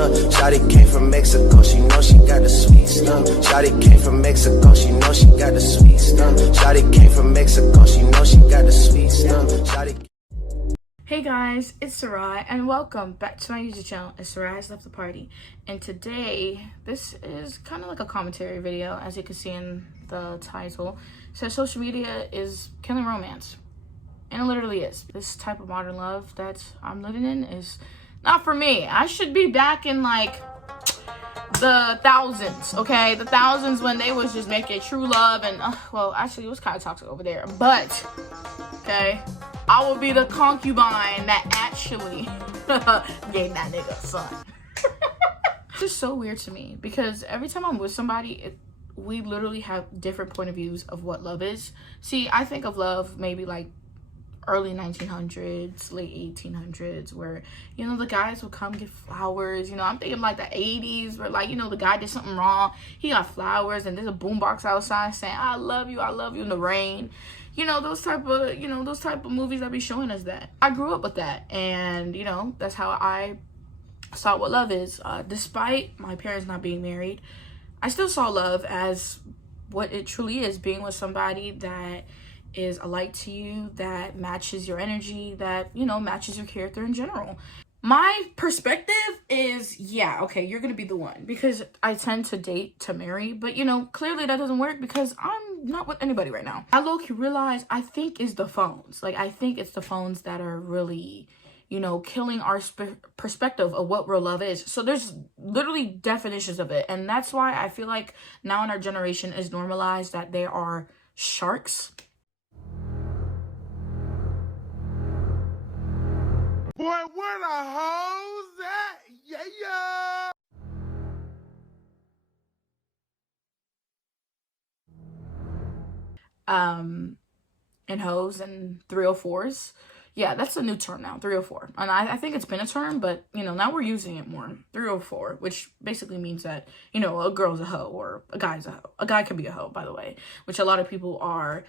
stuff. Shawty came from Mexico, she know she got the sweet stuff. Shawty came from Mexico, she know she got the sweet stuff. Shawty came from Mexico, she know she got the sweet stuff. Shawty. Hey guys, it's Sarai and welcome back to my YouTube channel. It's Sarai Has Left the Party, and today this is kind of like a commentary video, as you can see in the title. It says social media is killing romance, and it literally is. This type of modern love that I'm living in is not for me. I should be back in like the thousands, okay? The thousands when they was just making true love and well, actually it was kind of toxic over there, but okay, I will be the concubine that actually gave that nigga a son. It's just so weird to me because every time I'm with somebody, we literally have different point of views of what love is. See, I think of love maybe like early 1900s, late 1800s, where, you know, the guys would come get flowers. You know, I'm thinking like the 80s where, like, you know, the guy did something wrong, he got flowers and there's a boombox outside saying I love you in the rain. You know, those type of movies that be showing us that. I grew up with that, and you know, that's how I saw what love is. Despite my parents not being married, I still saw love as what it truly is, being with somebody that is alike to you, that matches your energy, that, you know, matches your character in general. My perspective is, yeah, okay, you're gonna be the one, because I tend to date to marry, but you know, clearly that doesn't work because I'm not with anybody right now. I low-key realize I think is the phones. Like, I think it's the phones that are really, you know, killing our perspective of what real love is. So there's literally definitions of it, and that's why I feel like now in our generation is normalized that there are sharks. Boy, where the hoes at? Yeah. And hoes and 304s. Yeah, that's a new term now, 304. And I think it's been a term, but, you know, now we're using it more. 304, which basically means that, you know, a girl's a hoe or a guy's a hoe. A guy can be a hoe, by the way, which a lot of people are,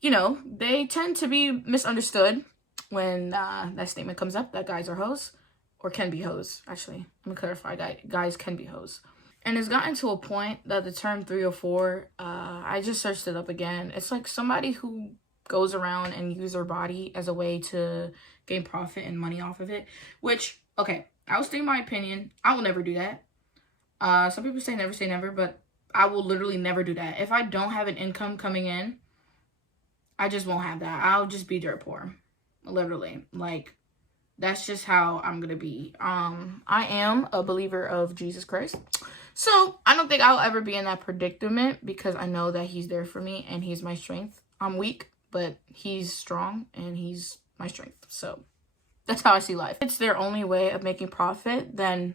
you know, they tend to be misunderstood when that statement comes up, that guys are hoes, or can be hoes. Actually, let me clarify, guys can be hoes. And it's gotten to a point that the term 304, I just searched it up again. It's like somebody who goes around and uses their body as a way to gain profit and money off of it. Which, okay, I will state my opinion. I will never do that. Some people say never, but I will literally never do that. If I don't have an income coming in, I just won't have that. I'll just be dirt poor. Literally, like, that's just how I'm gonna be. I am a believer of Jesus Christ, so I don't think I'll ever be in that predicament because I know that he's there for me and he's my strength. I'm weak, but he's strong and he's my strength. So that's how I see life. If it's their only way of making profit, then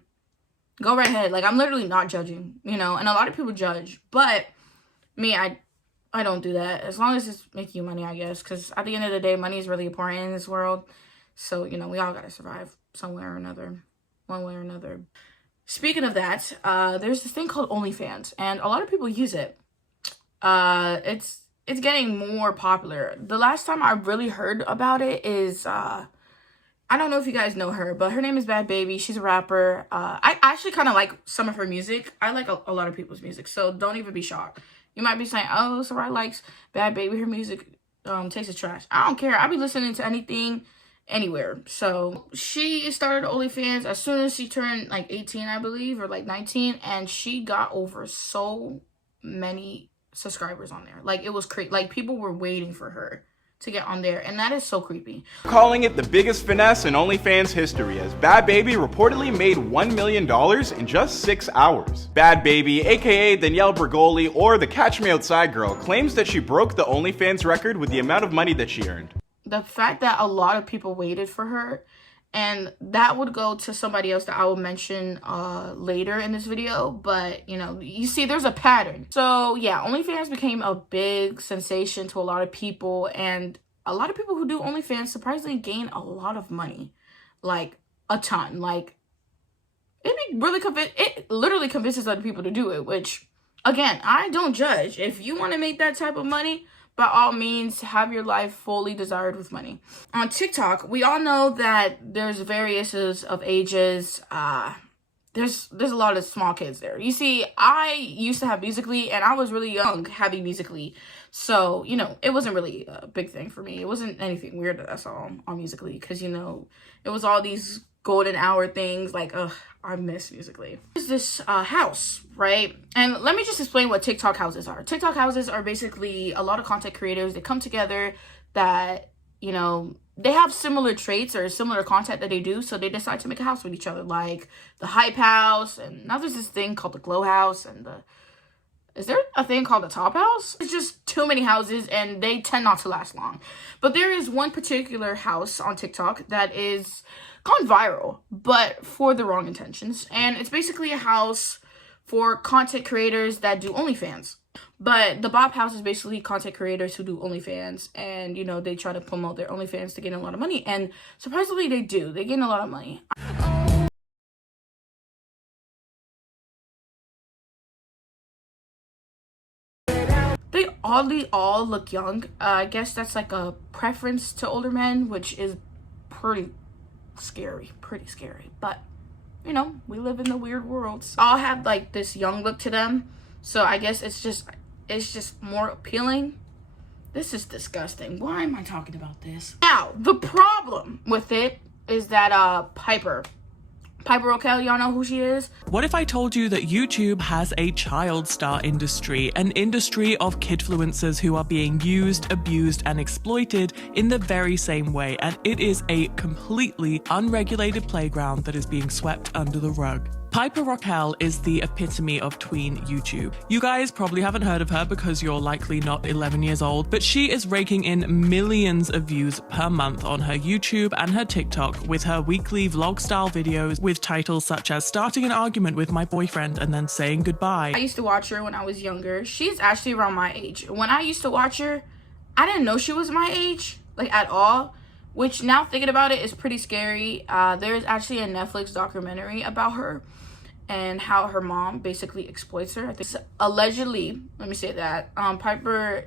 go right ahead. Like, I'm literally not judging, you know, and a lot of people judge, but me, I don't do that, as long as it's making you money, I guess, because at the end of the day, money is really important in this world. So, you know, we all gotta survive somewhere or another, one way or another. Speaking of that, there's this thing called OnlyFans, and a lot of people use it. It's getting more popular. The last time I really heard about it is, I don't know if you guys know her, but her name is Bad Baby. She's a rapper. I actually kind of like some of her music. I like a lot of people's music, so don't even be shocked. You might be saying, oh, Sarai likes Bad Baby. Her music tastes of trash. I don't care. I be listening to anything, anywhere. So she started OnlyFans as soon as she turned like 18, I believe, or like 19. And she got over so many subscribers on there. Like, it was crazy. Like, people were waiting for her to get on there, and that is so creepy. Calling it the biggest finesse in OnlyFans history, as Bad Baby reportedly made $1 million in just 6 hours. Bad Baby, aka Danielle Bergoli, or the Catch Me Outside girl, claims that she broke the OnlyFans record with the amount of money that she earned. The fact that a lot of people waited for her, and that would go to somebody else that I will mention later in this video, but you know, you see there's a pattern. So yeah, OnlyFans became a big sensation to a lot of people, and a lot of people who do OnlyFans surprisingly gain a lot of money, like a ton. Like, it literally convinces other people to do it, which again, I don't judge. If you want to make that type of money, by all means, have your life fully desired with money. On TikTok, we all know that there's various of ages. there's a lot of small kids there. You see, I used to have Musical.ly, and I was really young having Musical.ly. So, you know, it wasn't really a big thing for me. It wasn't anything weird that I saw on Musical.ly, because, you know, it was all these golden hour things. Like, ugh, I miss Musical.ly. There's this house, right? And let me just explain what TikTok houses are. TikTok houses are basically a lot of content creators that come together that, you know, they have similar traits or similar content that they do, so they decide to make a house with each other, like the Hype House, and now there's this thing called the Glow House, and is there a thing called the Top House? It's just too many houses, and they tend not to last long. But there is one particular house on TikTok that is gone viral, but for the wrong intentions, and it's basically a house for content creators that do OnlyFans. But the BOP house is basically content creators who do OnlyFans, and, you know, they try to promote their OnlyFans to gain a lot of money, and surprisingly they do. They gain a lot of money. They all look young. I guess that's like a preference to older men, which is pretty scary, but, you know, we live in the weird world. So all have like this young look to them, so I guess it's just more appealing. This is disgusting. Why am I talking about this? Now, the problem with it is that Piper Rockelle, y'all know who she is? What if I told you that YouTube has a child star industry, an industry of kidfluencers who are being used, abused, and exploited in the very same way, and it is a completely unregulated playground that is being swept under the rug? Piper Rockelle is the epitome of tween YouTube. You guys probably haven't heard of her because you're likely not 11 years old, but she is raking in millions of views per month on her YouTube and her TikTok with her weekly vlog-style videos with titles such as starting an argument with my boyfriend and then saying goodbye. I used to watch her when I was younger. She's actually around my age. When I used to watch her, I didn't know she was my age, like, at all. Which, now thinking about it, is pretty scary. There's actually a Netflix documentary about her and how her mom basically exploits her. I think allegedly, let me say that, Piper's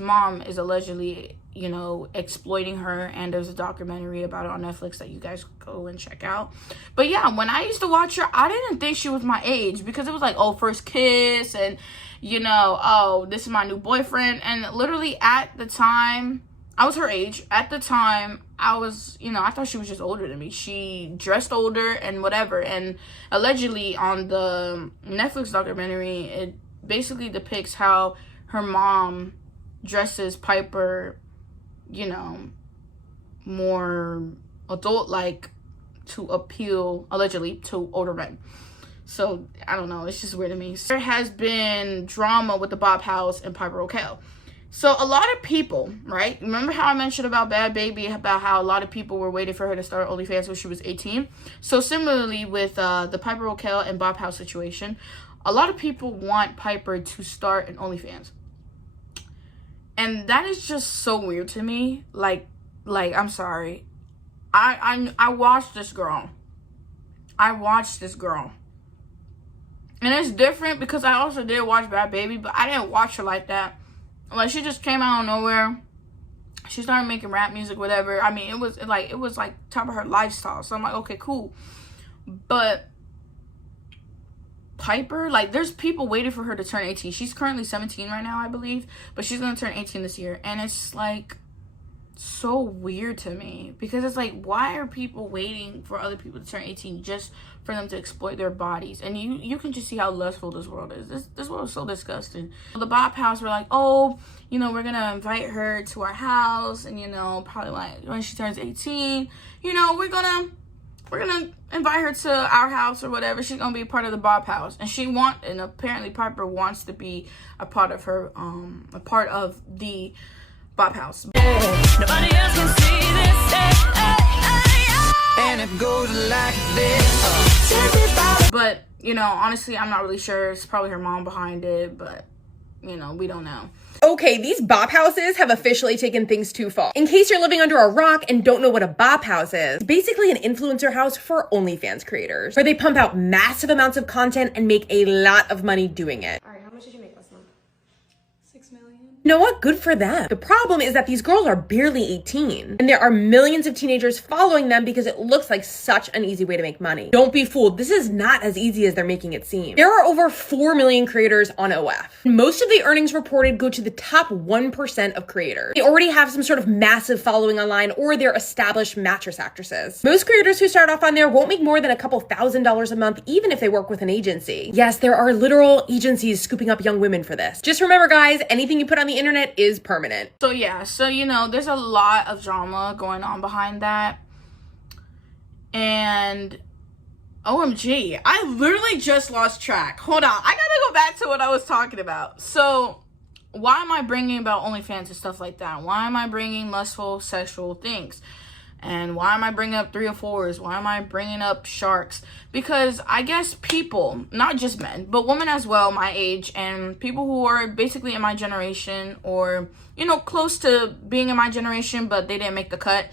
mom is allegedly, you know, exploiting her, and there's a documentary about it on Netflix that you guys go and check out. But yeah, when I used to watch her, I didn't think she was my age, because it was like, oh, first kiss, and, you know, oh, this is my new boyfriend. And literally at the time, I was her age. At the time, I was, you know, I thought she was just older than me. She dressed older and whatever. And allegedly on the Netflix documentary, it basically depicts how her mom dresses Piper, you know, more adult-like to appeal, allegedly, to older men. So, I don't know. It's just weird to me. There has been drama with the BOP house and Piper Rockelle. So a lot of people, right? Remember how I mentioned about Bad Baby, about how a lot of people were waiting for her to start OnlyFans when she was 18? So similarly with the Piper Rockelle and BOP house situation, a lot of people want Piper to start an OnlyFans. And that is just so weird to me. Like I'm sorry. I watched this girl. And it's different because I also did watch Bad Baby, but I didn't watch her like that. Like, she just came out of nowhere. She started making rap music, whatever. I mean, it was like top of her lifestyle. So I'm like, okay, cool. But Piper, like, there's people waiting for her to turn 18. She's currently 17 right now, I believe, but she's gonna turn 18 this year. And it's like so weird to me, because it's like, why are people waiting for other people to turn 18 just for them to exploit their bodies? And you can just see how lustful this world is. This world is so disgusting. The BOP house were like, oh, you know, we're gonna invite her to our house, and, you know, probably like when she turns 18, you know, we're gonna invite her to our house or whatever. She's gonna be a part of the BOP house, and apparently Piper wants to be a part of her, a part of the BOP house. Nobody else can see this, and it goes like this. But, you know, honestly, I'm not really sure. It's probably her mom behind it, but, you know, we don't know. Okay, these BOP houses have officially taken things too far. In case you're living under a rock and don't know what a BOP house is, it's basically an influencer house for OnlyFans creators, where they pump out massive amounts of content and make a lot of money doing it. All right, how much did you make last month? $6 million. You know what? Good for them. The problem is that these girls are barely 18, and there are millions of teenagers following them because it looks like such an easy way to make money. Don't be fooled. This is not as easy as they're making it seem. There are over 4 million creators on OF. Most of the earnings reported go to the top 1% of creators. They already have some sort of massive following online, or they're established mattress actresses. Most creators who start off on there won't make more than a couple $1,000s a month, even if they work with an agency. Yes, there are literal agencies scooping up young women for this. Just remember, guys, anything you put on the internet is permanent. So yeah, so you know, there's a lot of drama going on behind that. And OMG, I literally just lost track. Hold on, I gotta go back to what I was talking about. So why am I bringing about OnlyFans and stuff like that? Why am I bringing lustful sexual things? And why am I bringing up 304s? Why am I bringing up sharks? Because I guess people, not just men, but women as well, my age, and people who are basically in my generation or, you know, close to being in my generation, but they didn't make the cut.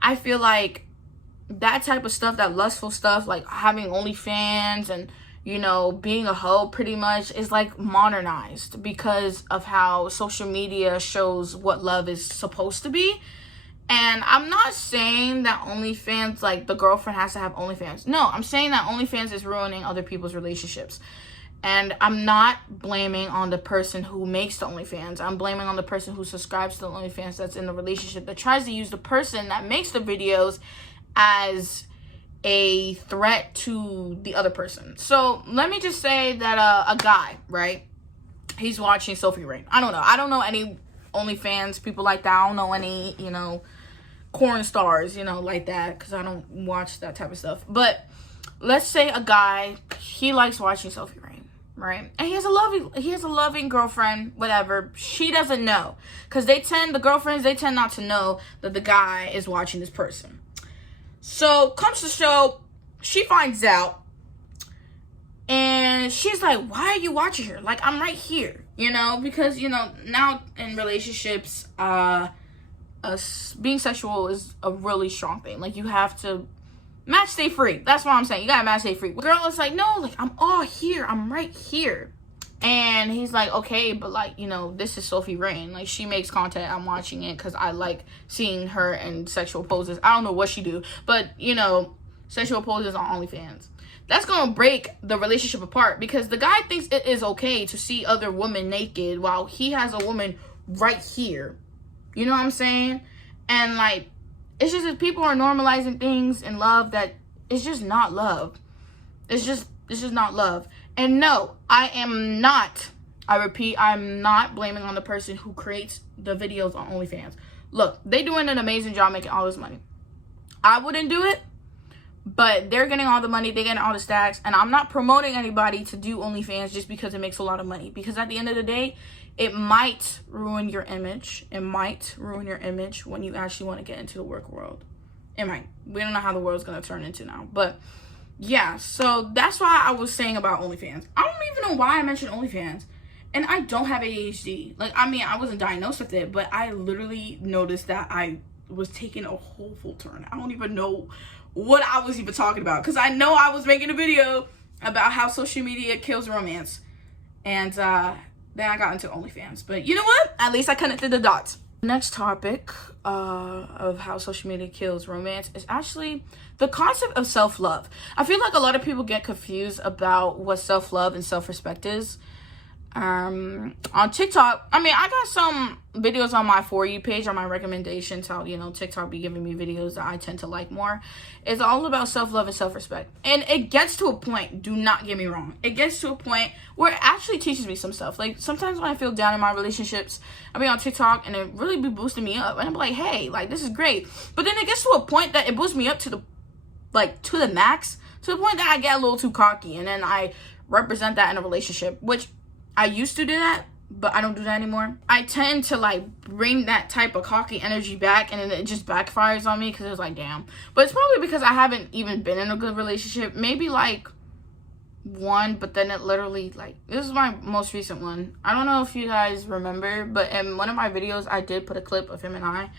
I feel like that type of stuff, that lustful stuff, like having OnlyFans and, you know, being a hoe pretty much is like modernized because of how social media shows what love is supposed to be. And I'm not saying that OnlyFans, like the girlfriend has to have OnlyFans. No, I'm saying that OnlyFans is ruining other people's relationships. And I'm not blaming on the person who makes the OnlyFans. I'm blaming on the person who subscribes to the OnlyFans that's in the relationship that tries to use the person that makes the videos as a threat to the other person. So let me just say that a guy, right? He's watching Sophie Rain. I don't know any OnlyFans people like that. I don't know any, you know, corn stars, you know, like that, because I don't watch that type of stuff. But let's say a guy, he likes watching Sophie Rain, right? And he has a loving girlfriend, whatever. She doesn't know, because the girlfriends tend not to know that the guy is watching this person. So comes to show, she finds out, and she's like, why are you watching her? Like, I'm right here, you know, because, you know, now in relationships, being sexual is a really strong thing. Like, you have to match stay free. That's what I'm saying. You gotta match stay free. The girl is like, no, like, I'm all here. I'm right here. And he's like, okay, but like, you know, this is Sophie Rain. Like, she makes content. I'm watching it because I like seeing her in sexual poses. I don't know what she do, but, you know, sexual poses on OnlyFans. That's gonna break the relationship apart because the guy thinks it is okay to see other women naked while he has a woman right here. You know what I'm saying? And like, it's just that people are normalizing things in love that it's just not love. It's just not love. And no, I repeat, I'm not blaming on the person who creates the videos on OnlyFans. Look, they doing an amazing job making all this money. I wouldn't do it, but they're getting all the money, they're getting all the stacks, and I'm not promoting anybody to do OnlyFans just because it makes a lot of money. Because at the end of the day, it might ruin your image. It might ruin your image when you actually want to get into the work world. It might. We don't know how the world's going to turn into now. But yeah, so that's why I was saying about OnlyFans. I don't even know why I mentioned OnlyFans. And I don't have ADHD. Like, I mean, I wasn't diagnosed with it, but I literally noticed that I was taking a whole full turn. I don't even know what I was even talking about. Because I know I was making a video about how social media kills romance. And then I got into OnlyFans. But you know what? At least I connected the dots. Next topic of how social media kills romance is actually the concept of self-love. I feel like a lot of people get confused about what self-love and self-respect is. On TikTok, I mean, I got some videos on my For You page, on my recommendations, how, you know, TikTok be giving me videos that I tend to like more. It's all about self-love and self-respect. And it gets to a point, do not get me wrong, it gets to a point where it actually teaches me some stuff. Like, sometimes when I feel down in my relationships, I be on TikTok and it really be boosting me up. And I'm like, hey, like, this is great. But then it gets to a point that it boosts me up to the max, to the point that I get a little too cocky. And then I represent that in a relationship, which I used to do that, but I don't do that anymore. I tend to like bring that type of cocky energy back, and then it just backfires on me because it's like, damn. But it's probably because I haven't even been in a good relationship. Maybe like one, but then it literally, like, this is my most recent one. I don't know if you guys remember, but in one of my videos, I did put a clip of him and I,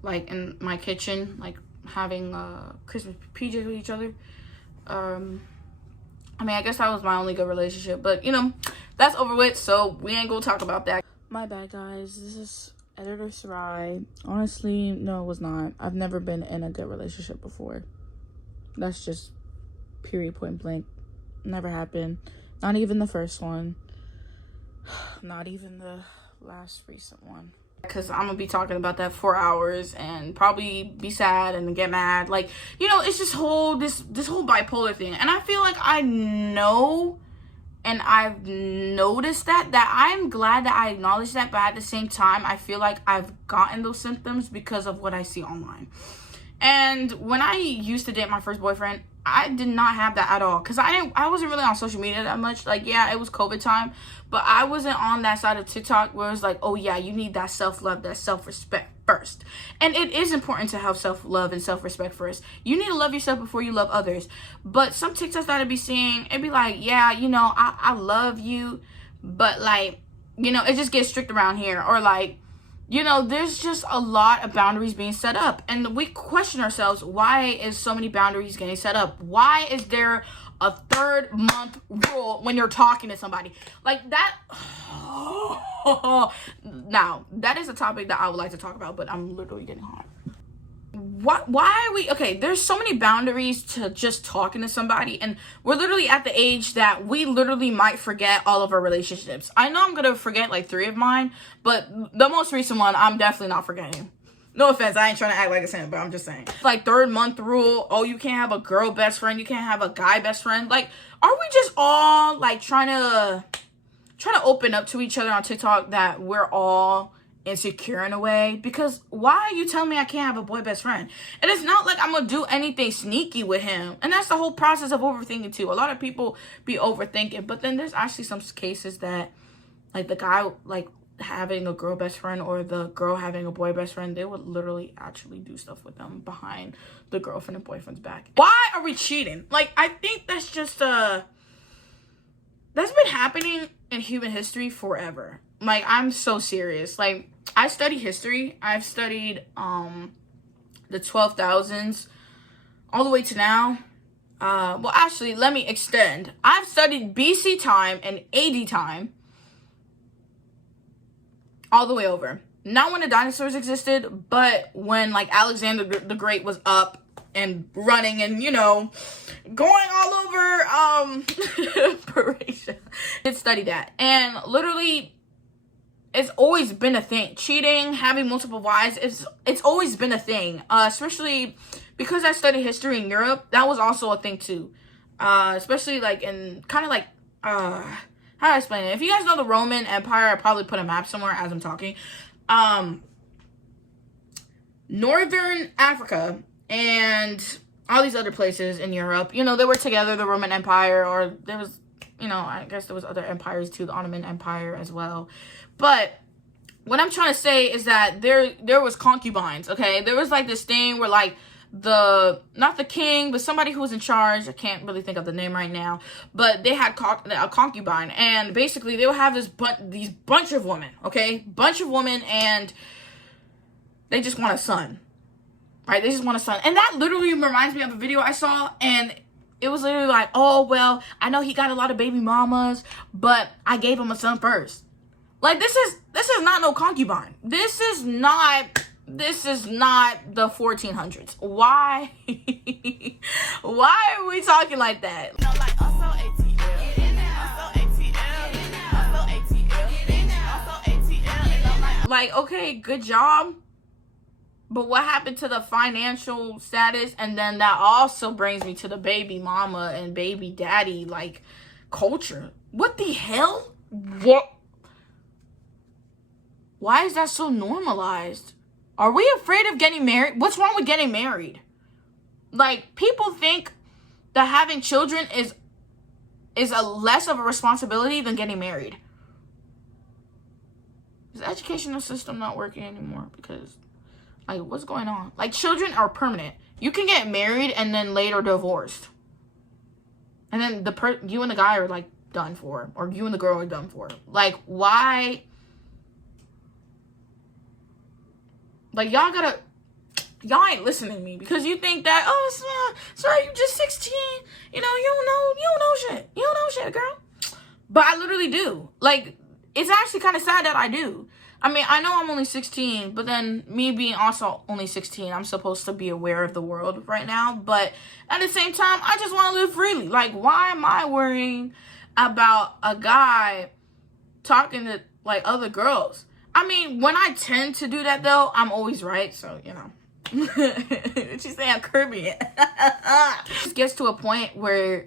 like, in my kitchen, like, having Christmas PJs with each other. I mean, I guess that was my only good relationship, but, you know, that's over with, so we ain't gonna talk about that. My bad, guys. This is Editor Sarai. Honestly, no, it was not. I've never been in a good relationship before. That's just period, point blank. Never happened. Not even the first one. Not even the last recent one. Because I'm gonna be talking about that for hours and probably be sad and get mad. Like, you know, it's just this whole bipolar thing. And I feel like I know, and I've noticed that I'm glad that I acknowledge that, but at the same time, I feel like I've gotten those symptoms because of what I see online. And when I used to date my first boyfriend, I did not have that at all, because I wasn't really on social media that much. Like, yeah, it was COVID time, but I wasn't on that side of TikTok where it's like, oh yeah, you need that self-love, that self-respect first. And it is important to have self-love and self-respect first. You need to love yourself before you love others. But some TikToks that I'd be seeing, it'd be like, yeah, you know, I love you, but like, you know, it just gets strict around here. Or like, you know, there's just a lot of boundaries being set up. And we question ourselves, why is so many boundaries getting set up? Why is there a 3rd month rule when you're talking to somebody? Like that. Now, that is a topic that I would like to talk about, but I'm literally getting hot. Why are we, okay, there's so many boundaries to just talking to somebody, and we're literally at the age that we literally might forget all of our relationships. I know I'm gonna forget like 3 of mine, but the most recent one, I'm definitely not forgetting. No offense, I ain't trying to act like a saint, but I'm just saying. Like 3rd month rule, oh, you can't have a girl best friend, you can't have a guy best friend. Like, are we just all like trying to open up to each other on TikTok that we're all insecure in a way? Because why are you telling me I can't have a boy best friend? And it's not like I'm gonna do anything sneaky with him. And that's the whole process of overthinking too. A lot of people be overthinking, but then there's actually some cases that like the guy like having a girl best friend or the girl having a boy best friend, they would literally actually do stuff with them behind the girlfriend and boyfriend's back. Why are we cheating? Like, I think that's just that's been happening in human history forever. Like, I'm so serious. Like, I study history. I've studied the 12,000s all the way to now. Well, actually, let me extend. I've studied BC time and AD time all the way over. Not when the dinosaurs existed, but when like Alexander the Great was up and running and, you know, going all over Croatia. I did study that. And literally, it's always been a thing. Cheating, having multiple wives, it's always been a thing. Especially because I studied history in Europe, that was also a thing too. Especially like in kind of like how do I explain it? If you guys know the Roman Empire, I probably put a map somewhere as I'm talking. Northern Africa and all these other places in Europe, you know, they were together, the Roman Empire, or there was, you know, I guess there was other empires too, the Ottoman Empire as well. But what I'm trying to say is that there was concubines, okay? There was like this thing where like not the king, but somebody who was in charge, I can't really think of the name right now, but they had a concubine, and basically they would have these bunch of women, okay? Bunch of women, and they just want a son, right? They just want a son. And that literally reminds me of a video I saw, and it was literally like, oh, well, I know he got a lot of baby mamas, but I gave him a son first. Like, this is not no concubine. This is not the 1400s. Why? Why are we talking like that? Like, okay, good job. But what happened to the financial status? And then that also brings me to the baby mama and baby daddy, like, culture. What the hell? What? Why is that so normalized? Are we afraid of getting married? What's wrong with getting married? Like, people think that having children is a less of a responsibility than getting married. Is the educational system not working anymore? Because, like, what's going on? Like, children are permanent. You can get married and then later divorced. And then you and the guy are, like, done for. Or you and the girl are done for. Like, why? Like, y'all ain't listening to me because you think that, oh, sorry, you just 16. You know, you don't know shit. You don't know shit, girl. But I literally do. Like, it's actually kind of sad that I do. I mean, I know I'm only 16, but then me being also only 16, I'm supposed to be aware of the world right now. But at the same time, I just want to live freely. Like, why am I worrying about a guy talking to, like, other girls? I mean, when I tend to do that, though, I'm always right. So, you know. She's saying I'm curbing it. It just gets to a point where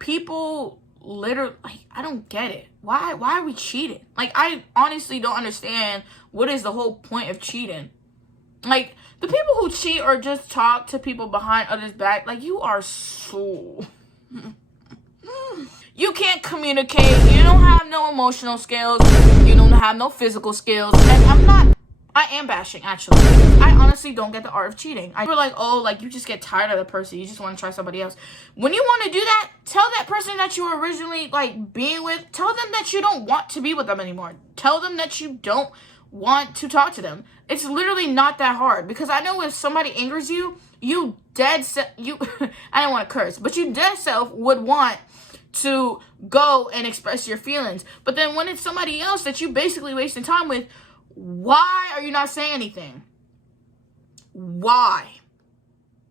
people literally, like, I don't get it. Why are we cheating? Like, I honestly don't understand what is the whole point of cheating. Like, the people who cheat or just talk to people behind others' back, like, you are so... You can't communicate. You don't have no emotional skills. You don't have no physical skills. And I am bashing, actually. I honestly don't get the art of cheating. I feel like, oh, like, you just get tired of the person. You just want to try somebody else. When you want to do that, tell that person that you were originally, like, being with, tell them that you don't want to be with them anymore. Tell them that you don't want to talk to them. It's literally not that hard. Because I know if somebody angers you, you dead self, I don't want to curse, but you dead self would want to go and express your feelings. But then when it's somebody else that you basically wasting time with, why are you not saying anything? Why?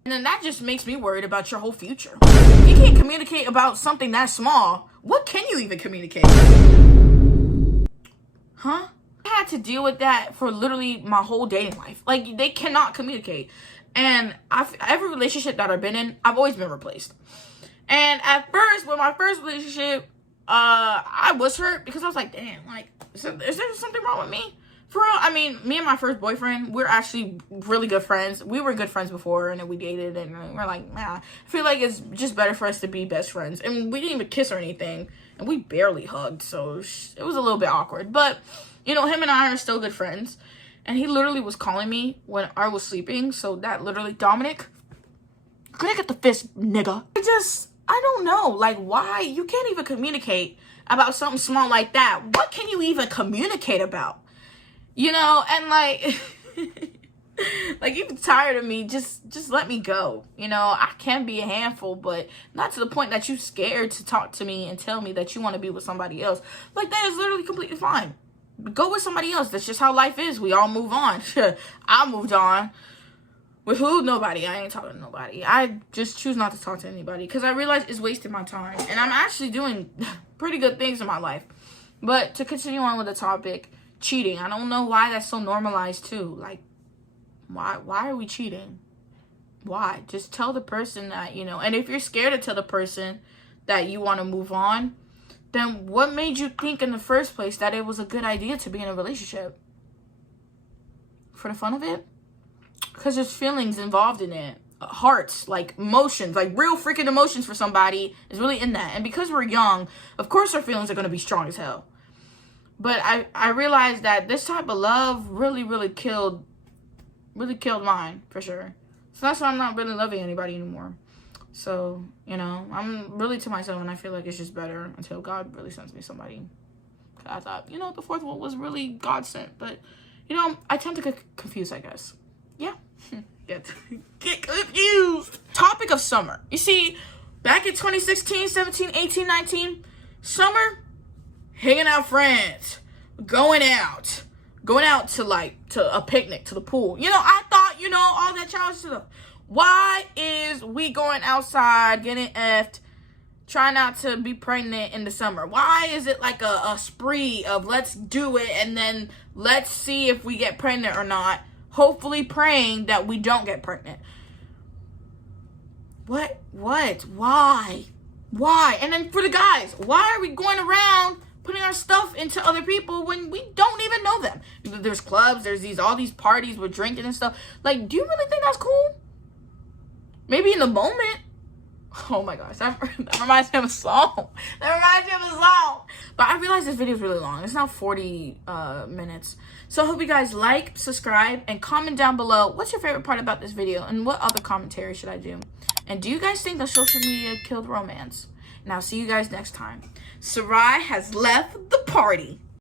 And then that just makes me worried about your whole future. If you can't communicate about something that small, what can you even communicate? Huh? I had to deal with that for literally my whole dating life. Like, they cannot communicate. And every relationship that I've been in, I've always been replaced. And at first, with my first relationship, I was hurt because I was like, damn, like, is there something wrong with me? For real, I mean, me and my first boyfriend, we're actually really good friends. We were good friends before, and then we dated, and we're like, nah. I feel like it's just better for us to be best friends. And we didn't even kiss or anything, and we barely hugged, so it was a little bit awkward. But, you know, him and I are still good friends. And he literally was calling me when I was sleeping, so that literally, Dominic, could I get the fist, nigga? I don't know, like, why? You can't even communicate about something small like that. What can you even communicate about? You know, and like, like, you're tired of me, just let me go. You know, I can be a handful, but not to the point that you're scared to talk to me and tell me that you want to be with somebody else. Like, that is literally completely fine. Go with somebody else. That's just how life is. We all move on. I moved on. With who? Nobody. I ain't talking to nobody. I just choose not to talk to anybody because I realize it's wasting my time. And I'm actually doing pretty good things in my life. But to continue on with the topic, cheating. I don't know why that's so normalized too. Like, why are we cheating? Why? Just tell the person that, you know. And if you're scared to tell the person that you want to move on, then what made you think in the first place that it was a good idea to be in a relationship? For the fun of it? Because there's feelings involved in it. Hearts, like emotions, like real freaking emotions for somebody is really in that. And because we're young, of course our feelings are going to be strong as hell. But I realized that this type of love really killed mine, for sure. So that's why I'm not really loving anybody anymore. So, you know, I'm really to myself, and I feel like it's just better until God really sends me somebody. I thought, you know, the fourth one was really God sent. But, you know, I tend to get confused, I guess. Yeah. Get confused. Topic of summer. You see, back in 2016, 17, 18, 19, summer, hanging out friends, going out to a picnic, to the pool. You know, I thought, you know, all that childish stuff. Why is we going outside, getting effed, trying not to be pregnant in the summer? Why is it like a spree of let's do it and then let's see if we get pregnant or not, hopefully praying that we don't get pregnant? What? Why? And then for the guys, why are we going around putting our stuff into other people when we don't even know them? There's clubs, there's all these parties with drinking and stuff. Like, do you really think that's cool? Maybe in the moment. Oh my gosh, that reminds me of a song. But I realize this video is really long. It's now 40 minutes. So I hope you guys like, subscribe, and comment down below what's your favorite part about this video and what other commentary should I do. And do you guys think that social media killed romance? And I'll see you guys next time. Sarai has left the party.